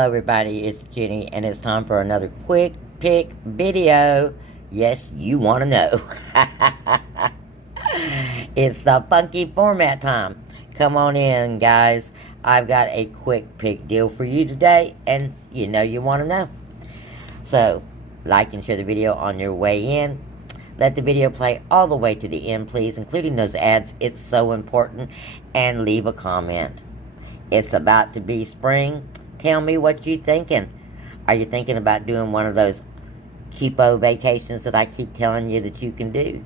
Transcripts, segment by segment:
Hello everybody, it's Jenny and it's time for another quick pick video. Yes, you want to know. It's the funky format time. Come on in, guys. I've got a quick pick deal for you today, and you know you want to know. So, like and share the video on your way in. Let the video play all the way to the end, please, including those ads. It's so important. And leave a comment. It's about to be spring. Tell me what you're thinking. Are you thinking about doing one of those cheapo vacations that I keep telling you that you can do?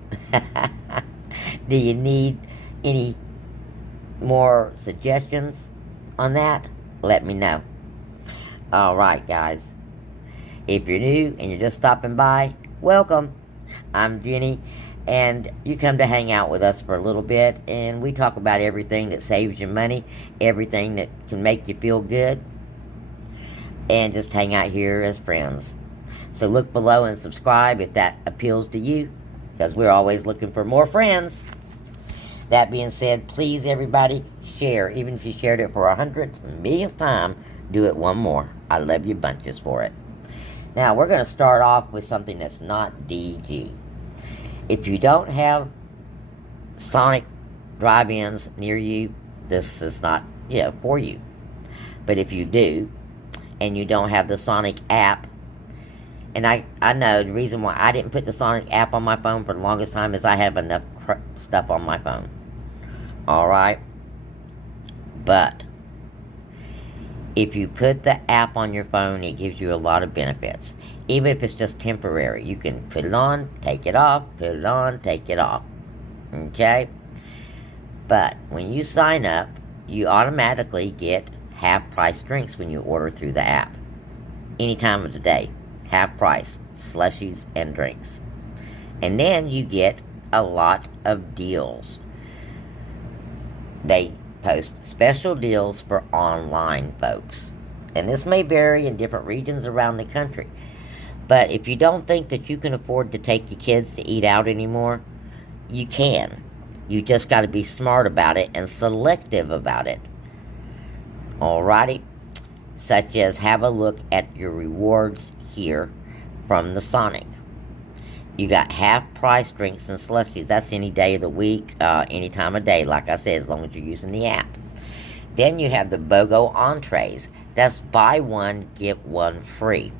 Do you need any more suggestions on that? Let me know. Alright, guys. If you're new and you're just stopping by, welcome. I'm Jenny, and you come to hang out with us for a little bit, and we talk about everything that saves you money, everything that can make you feel good, and just hang out here as friends. So look below and subscribe if that appeals to you, because we're always looking for more friends. That being said, please everybody share. Even if you shared it for 100th millionth time, do it one more. I love you bunches for it. Now we're going to start off with something that's not DG. If you don't have Sonic drive-ins near you, this is not, for you. But if you do, and you don't have the Sonic app, and I know the reason why I didn't put the Sonic app on my phone for the longest time is I have enough stuff on my phone. Alright? But if you put the app on your phone, it gives you a lot of benefits. Even if it's just temporary. You can put it on, take it off, put it on, take it off. Okay? But when you sign up, you automatically get half-price drinks when you order through the app. Any time of the day. Half price. Slushies and drinks. And then you get a lot of deals. They post special deals for online folks. And this may vary in different regions around the country. But if you don't think that you can afford to take your kids to eat out anymore, you can. You just got to be smart about it and selective about it. Alrighty? Such as have a look at your rewards here from the Sonic. You got half-price drinks and slushies. That's any day of the week, any time of day, like I said, as long as you're using the app. Then you have the BOGO entrees. That's buy one, get one free.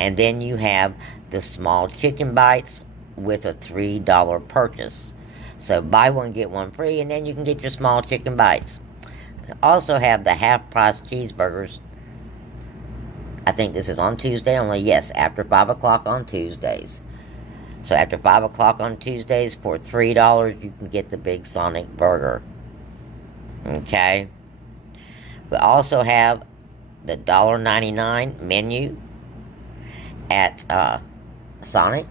And then you have the small chicken bites with a $3 purchase. So buy one, get one free, and then you can get your small chicken bites. Also have the half-price cheeseburgers. I think this is on Tuesday only. Yes, after 5 o'clock on Tuesdays. So after 5 o'clock on Tuesdays, for $3, you can get the big Sonic burger. Okay? We also have the $1.99 menu at Sonic.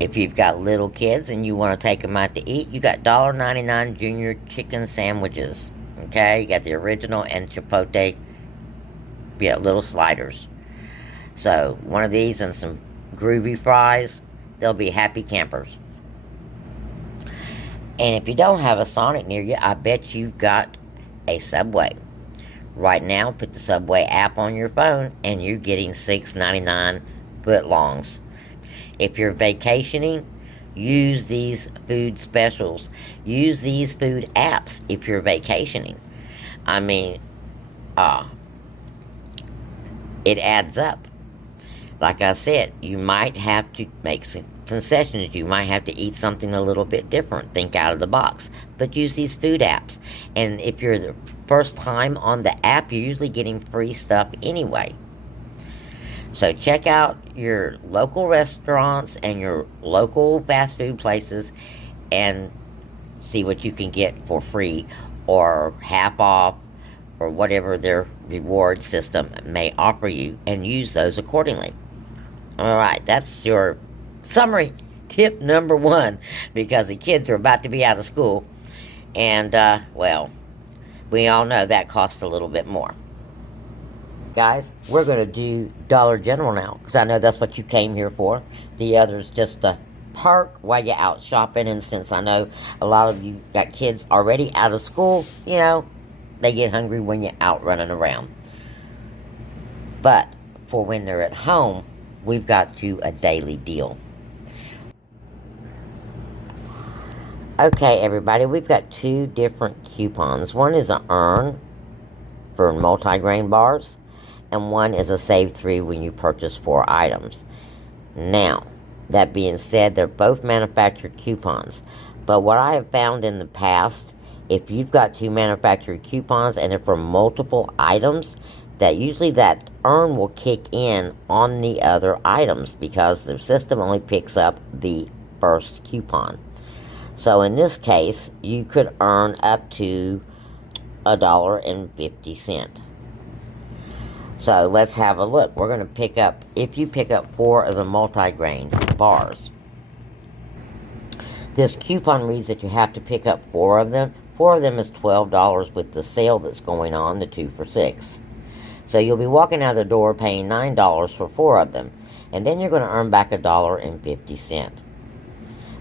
If you've got little kids and you want to take them out to eat, you got $1.99 junior chicken sandwiches. Okay? You got the original and chipotle, little sliders. So, one of these and some groovy fries, they'll be happy campers. And if you don't have a Sonic near you, I bet you've got a Subway. Right now, put the Subway app on your phone, and you're getting $6.99 footlongs. If you're vacationing, use these food specials. Use these food apps if you're vacationing. I mean, it adds up. Like I said, you might have to make some concessions. You might have to eat something a little bit different. Think out of the box. But use these food apps. And if you're the first time on the app, you're usually getting free stuff anyway. So check out your local restaurants and your local fast food places and see what you can get for free or half off or whatever their reward system may offer you, and use those accordingly. Alright, that's your summary tip number 1, because the kids are about to be out of school, and, well, we all know that costs a little bit more. Guys, we're going to do Dollar General now, because I know that's what you came here for. The other's just a park while you're out shopping, and since I know a lot of you got kids already out of school, they get hungry when you're out running around. But for when they're at home, we've got you a daily deal. Okay, everybody, we've got two different coupons. One is an earn for multi-grain bars, and one is a save 3 when you purchase 4 items. Now, that being said, they're both manufactured coupons. But what I have found in the past, if you've got 2 manufactured coupons and they're for multiple items, that usually that earn will kick in on the other items because the system only picks up the first coupon. So in this case, you could earn up to $1.50. So let's have a look. We're going to pick up, if you pick up 4 of the multi-grain bars, this coupon reads that you have to pick up 4 of them. 4 of them is $12 with the sale that's going on, the 2 for $6. So you'll be walking out the door paying $9 for 4 of them. And then you're going to earn back $1.50.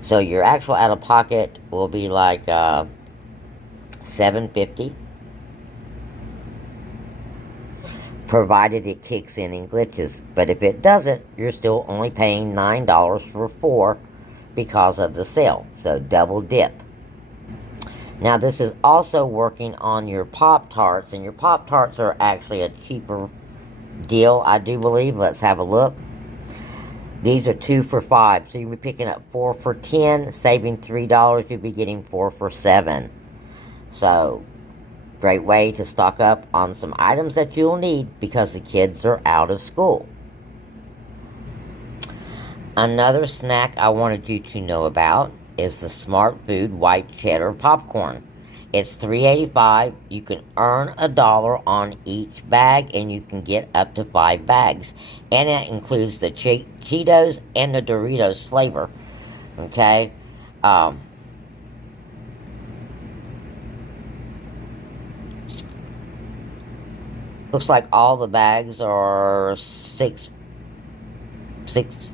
So your actual out-of-pocket will be like $7.50. Provided it kicks in glitches. But if it doesn't, you're still only paying $9 for 4 because of the sale. So double dip. Now this is also working on your Pop-Tarts, and your Pop-Tarts are actually a cheaper deal, I do believe. Let's have a look. These are 2 for $5, so you'll be picking up 4 for $10, saving $3, you'll be getting 4 for $7. So, great way to stock up on some items that you'll need because the kids are out of school. Another snack I wanted you to know about is the Smart Food White Cheddar Popcorn. It's $3.85. You can earn $1 on each bag, and you can get up to 5 bags. And that includes the Cheetos and the Doritos flavor. Okay? Looks like all the bags are 6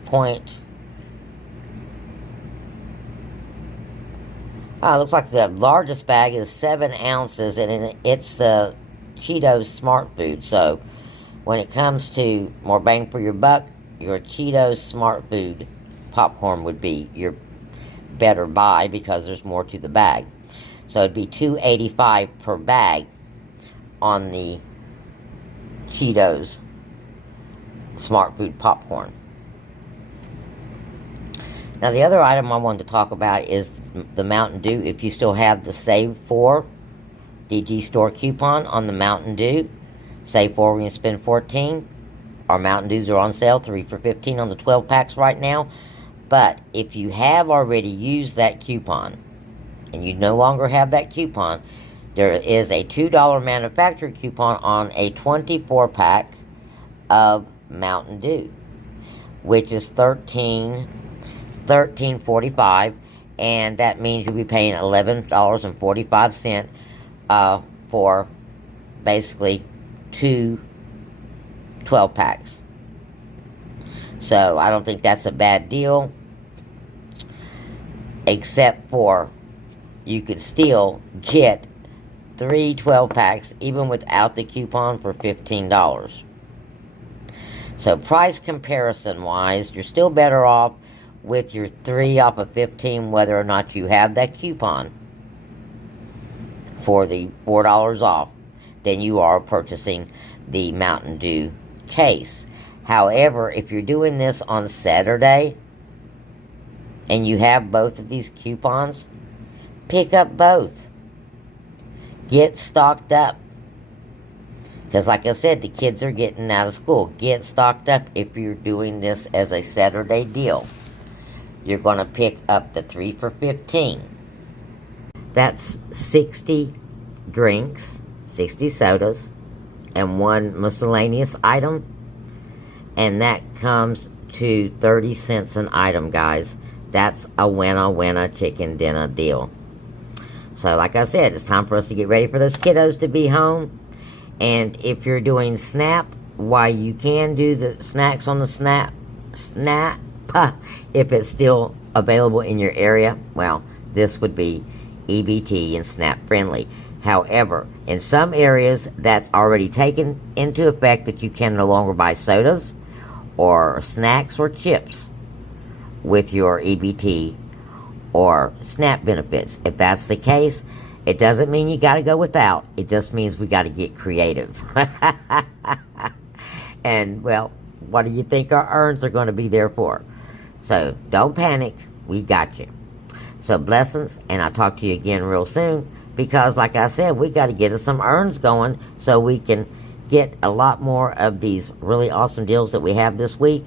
point. Looks like the largest bag is 7 ounces, and it's the Cheetos Smart Food. So, when it comes to more bang for your buck, your Cheetos Smart Food popcorn would be your better buy because there's more to the bag. So, it'd be $2.85 per bag on the Cheetos Smart Food popcorn. Now, the other item I wanted to talk about is the Mountain Dew. If you still have the Save 4 DG Store coupon on the Mountain Dew, Save 4 when you spend $14. Our Mountain Dews are on sale, 3 for $15 on the 12 packs right now. But if you have already used that coupon and you no longer have that coupon, there is a $2 manufacturer coupon on a 24 pack of Mountain Dew, which is $13.45, and that means you'll be paying $11.45 for basically 2 12 packs. So I don't think that's a bad deal, except for you could still get 3 12 packs even without the coupon for $15. So price comparison wise, you're still better off with your 3 off of 15 whether or not you have that coupon for the $4 off than you are purchasing the Mountain Dew case. However, if you're doing this on Saturday and you have both of these coupons, pick up both. Get stocked up. Because like I said, the kids are getting out of school. Get stocked up if you're doing this as a Saturday deal. You're going to pick up the 3 for $15. That's 60 drinks, 60 sodas, and 1 miscellaneous item. And that comes to 30 cents an item, guys. That's a winner chicken dinner deal. So like I said, it's time for us to get ready for those kiddos to be home. And if you're doing SNAP, why you can do the snacks on the SNAP, if it's still available in your area, well, this would be EBT and SNAP friendly. However, in some areas, that's already taken into effect that you can no longer buy sodas or snacks or chips with your EBT or SNAP benefits. If that's the case, it doesn't mean you got to go without. It just means we got to get creative. And, well, what do you think our earns are going to be there for? So, don't panic. We got you. So, blessings, and I'll talk to you again real soon. Because, like I said, we got to get us some earns going so we can get a lot more of these really awesome deals that we have this week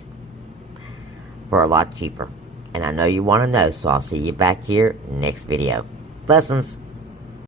for a lot cheaper. And I know you want to know, so I'll see you back here next video. Blessings.